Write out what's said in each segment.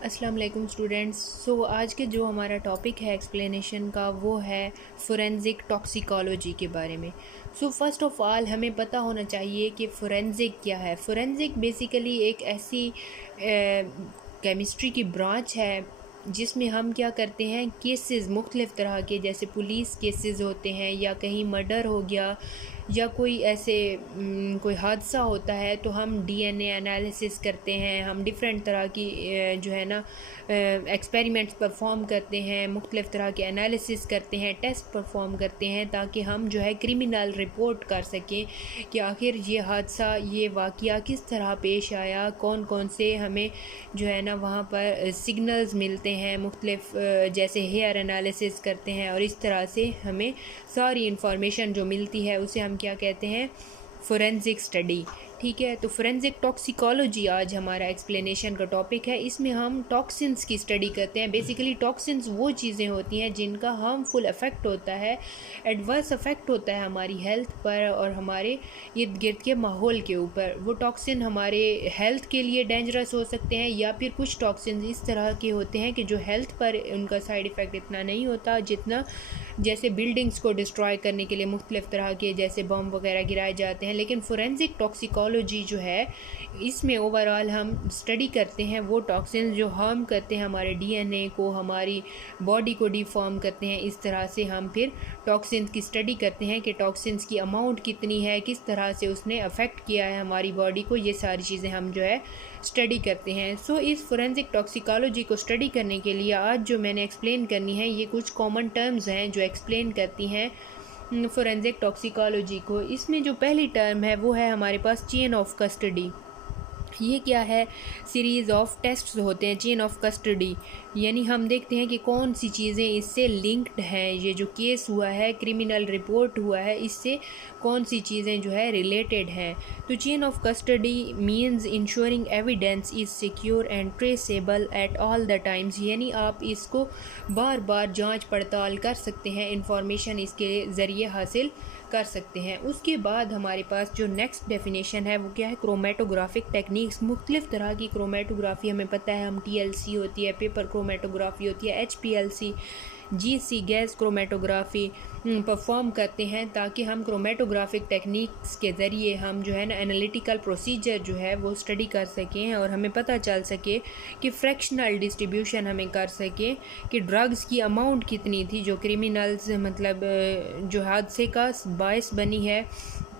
अस्सलाम वालेकुम स्टूडेंट्स। आज के जो हमारा टॉपिक है एक्सप्लेनेशन का वो है फोरेंसिक टॉक्सिकोलॉजी के बारे में। फर्स्ट ऑफ ऑल हमें पता होना चाहिए कि फोरेंसिक क्या है। फोरेंसिक बेसिकली एक ऐसी केमिस्ट्री की ब्रांच है जिसमें हम क्या करते हैं, केसेस मुख्तलिफ़ तरह के, जैसे पुलिस केसेस होते हैं या कहीं मर्डर हो गया या कोई ऐसे कोई हादसा होता है तो हम डीएनए एनालिसिस करते हैं। हम डिफरेंट तरह की जो है ना एक्सपेरिमेंट्स परफॉर्म करते हैं, मुख्तलिफ़ तरह के एनालिसिस करते हैं, टेस्ट परफॉर्म करते हैं ताकि हम जो है क्रिमिनल रिपोर्ट कर सकें कि आखिर ये हादसा, ये वाक़या किस तरह पेश आया, कौन कौन से हमें जो है ना वहाँ पर सिग्नल्स मिलते हैं मुख्तलिफ़, जैसे हेयर एनालिसिस करते हैं और इस तरह से हमें सारी इंफॉर्मेशन जो मिलती है उसे हम क्या कहते हैं, फोरेंसिक स्टडी। ठीक है, तो फोरेंसिक टॉक्सिकोलॉजी आज हमारा एक्सप्लेनेशन का टॉपिक है। इसमें हम टॉक्सिन्स की स्टडी करते हैं। बेसिकली टॉक्सिन्स वो चीज़ें होती हैं जिनका हार्मफुल इफ़ेक्ट होता है, एडवर्स इफ़ेक्ट होता है हमारी हेल्थ पर और हमारे इर्द गिर्द के माहौल के ऊपर। वो टॉक्सिन हमारे हेल्थ के लिए डेंजरस हो सकते हैं या फिर कुछ टॉक्सिन्स इस तरह के होते हैं कि जो हेल्थ पर उनका साइड इफ़ेक्ट इतना नहीं होता जितना, जैसे बिल्डिंग्स को डिस्ट्रॉय करने के लिए मुख्तलिफ़ तरह के जैसे बम वगैरह गिराए जाते हैं। लेकिन फोरेंसिक टॉक्सिकोलॉजी जो है इसमें ओवरऑल हम स्टडी करते हैं वो टॉक्सिन्स जो हार्म करते हैं हमारे डीएनए को, हमारी बॉडी को डिफॉर्म करते हैं। इस तरह से हम फिर टॉक्सिन्स की स्टडी करते हैं कि टॉक्सिन्स की अमाउंट कितनी है, किस तरह से उसने अफेक्ट किया है हमारी बॉडी को। ये सारी चीज़ें हम जो है स्टडी करते हैं। इस फोरेंसिक टॉक्सिकोलॉजी को स्टडी करने के लिए आज जो मैंने एक्सप्लेन करनी है ये कुछ कॉमन टर्म्स हैं जो एक्सप्लेन करती हैं फोरेंसिक टॉक्सिकोलॉजी को। इसमें जो पहली टर्म है वो है हमारे पास चेन ऑफ कस्टडी। ये क्या है, सीरीज़ ऑफ टेस्ट्स होते हैं चेन ऑफ कस्टडी, यानी हम देखते हैं कि कौन सी चीज़ें इससे लिंक्ड हैं। ये जो केस हुआ है, क्रिमिनल रिपोर्ट हुआ है, इससे कौन सी चीज़ें जो है रिलेटेड हैं। तो chain of custody means ensuring evidence is secure and traceable at all the times, यानी आप इसको बार बार जांच पड़ताल कर सकते हैं, इंफॉर्मेशन इसके ज़रिए हासिल कर सकते हैं। उसके बाद हमारे पास जो नेक्स्ट डेफिनेशन है वो क्या है, क्रोमेटोग्राफिक टेक्निक्स। मुख्तलिफ़ तरह की क्रोमेटोग्राफी हमें पता है, हम TLC होती है, पेपर क्रोमेटोग्राफी होती है, HPLC, GC gas chromatography perform करते हैं ताकि हम क्रोमेटोग्राफिक टेक्निक्स के ज़रिए हम जो है ना एनालिटिकल प्रोसीजर जो है वो स्टडी कर सकें और हमें पता चल सके कि फ्रैक्शनल डिस्ट्रीब्यूशन हमें कर सकें कि ड्रग्स की अमाउंट कितनी थी जो क्रिमिनल्स, मतलब जो हादसे का बायस बनी है,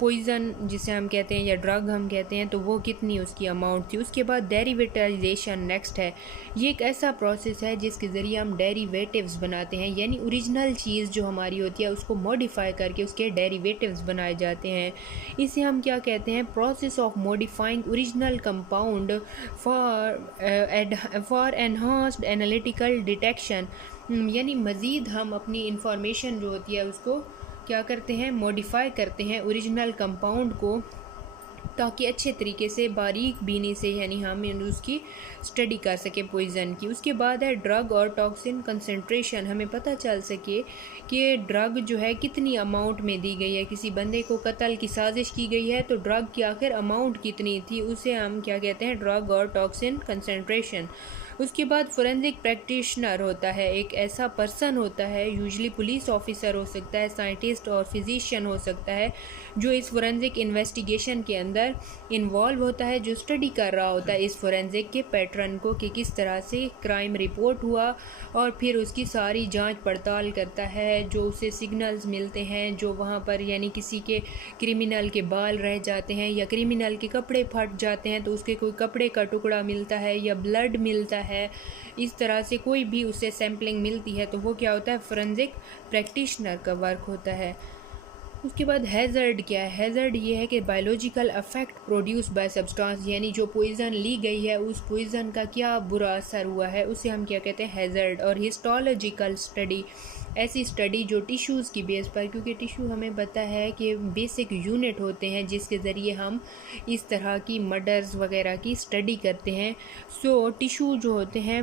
पॉइज़न जिसे हम कहते हैं या ड्रग हम कहते हैं, तो वो कितनी उसकी अमाउंट थी। उसके बाद डेरिवेटाइजेशन नेक्स्ट है। ये एक ऐसा प्रोसेस है जिसके ज़रिए हम डेरिवेटिव्स बनाते हैं, यानी ओरिजिनल चीज़ जो हमारी होती है उसको मॉडिफाई करके उसके डेरिवेटिव्स बनाए जाते हैं। इसे हम क्या कहते हैं, process of modifying original compound for enhanced analytical detection, यानी मज़ीद हम अपनी इंफॉर्मेशन जो होती है उसको क्या करते हैं, मॉडिफाई करते हैं ओरिजिनल कंपाउंड को, ताकि अच्छे तरीके से बारीक बीनी से यानी हम उसकी स्टडी कर सकें पॉइज़न की। उसके बाद है ड्रग और टॉक्सिन कंसंट्रेशन, हमें पता चल सके कि ड्रग जो है कितनी अमाउंट में दी गई है। किसी बंदे को कत्ल की साजिश की गई है तो ड्रग की आखिर अमाउंट कितनी थी, उसे हम क्या कहते हैं, ड्रग और टॉक्सिन कंसंट्रेशन। उसके बाद फोरेंसिक प्रैक्टिशनर होता है, एक ऐसा पर्सन होता है, यूजुअली पुलिस ऑफिसर हो सकता है, साइंटिस्ट और फिजिशियन हो सकता है, जो इस फोरेंसिक इन्वेस्टिगेशन के अंदर इन्वॉल्व होता है, जो स्टडी कर रहा होता है इस फोरेंसिक के पैटर्न को कि किस तरह से क्राइम रिपोर्ट हुआ और फिर उसकी सारी जांच पड़ताल करता है। जो उसे सिग्नल्स मिलते हैं जो वहाँ पर, यानी किसी के क्रिमिनल के बाल रह जाते हैं या क्रिमिनल के कपड़े फट जाते हैं तो उसके कोई कपड़े का टुकड़ा मिलता है या ब्लड मिलता है, इस तरह से कोई भी उसे सैम्पलिंग मिलती है तो वो क्या होता है, फोरेंसिक प्रैक्टिशनर का वर्क होता है। उसके बाद हैज़र्ड क्या है, हैज़र्ड ये है कि biological affect produce by substance, यानी जो पॉइज़न ली गई है उस पॉइज़न का क्या बुरा असर हुआ है उसे हम क्या कहते हैं, हैज़र्ड। और हिस्टोलॉजिकल स्टडी, ऐसी स्टडी जो टिश्यूज़ की बेस पर, क्योंकि टिश्यू हमें पता है कि बेसिक यूनिट होते हैं जिसके ज़रिए हम इस तरह की मर्डर्स वगैरह की स्टडी करते हैं। सो टिश्यू जो होते हैं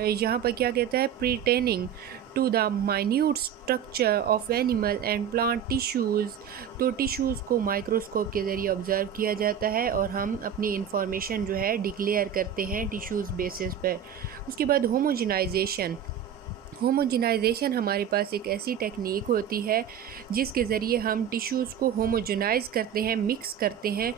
यहाँ पर क्या कहता है, pertaining to the minute structure of animal and plant tissues. तो टिश्यूज़ को माइक्रोस्कोप के ज़रिए ऑब्ज़र्व किया जाता है और हम अपनी इंफॉर्मेशन जो है डिक्लेयर करते हैं टिश्यूज़ बेसिस पर। उसके बाद होमोजेनाइजेशन। होमोजेनाइजेशन हमारे पास एक ऐसी टेक्निक होती है जिसके ज़रिए हम टिश्यूज़ को होमोजेनाइज करते हैं, मिक्स करते हैं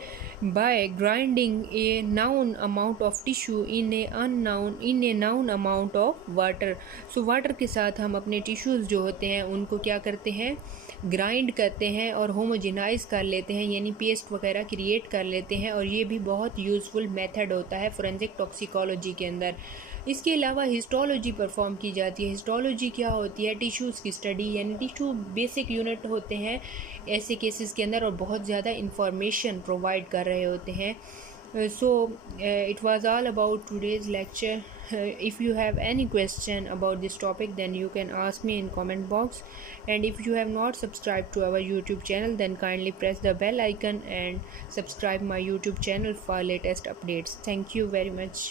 by grinding a known amount of tissue in a known amount of water. So water के साथ हम अपने टिश्यूज़ जो होते हैं उनको क्या करते हैं, ग्राइंड करते हैं और होमोजेनाइज कर लेते हैं, यानी पेस्ट वगैरह क्रिएट कर लेते हैं। और ये भी बहुत यूज़फुल मेथड होता है फोरेंसिक टॉक्सिकोलॉजी के अंदर। इसके अलावा हिस्टोलॉजी परफॉर्म की जाती है। हिस्टोलॉजी क्या होती है, टिश्यूज़ की स्टडी, यानी टिश्यू बेसिक यूनिट होते हैं ऐसे केसेस के अंदर और बहुत ज़्यादा इंफॉर्मेशन प्रोवाइड कर रहे होते हैं। So it was all about today's lecture. If you have any question about this topic, then you can ask me in comment box, and if you have not subscribed to our YouTube channel, then kindly press the bell icon and subscribe my YouTube channel for latest updates. Thank you very much.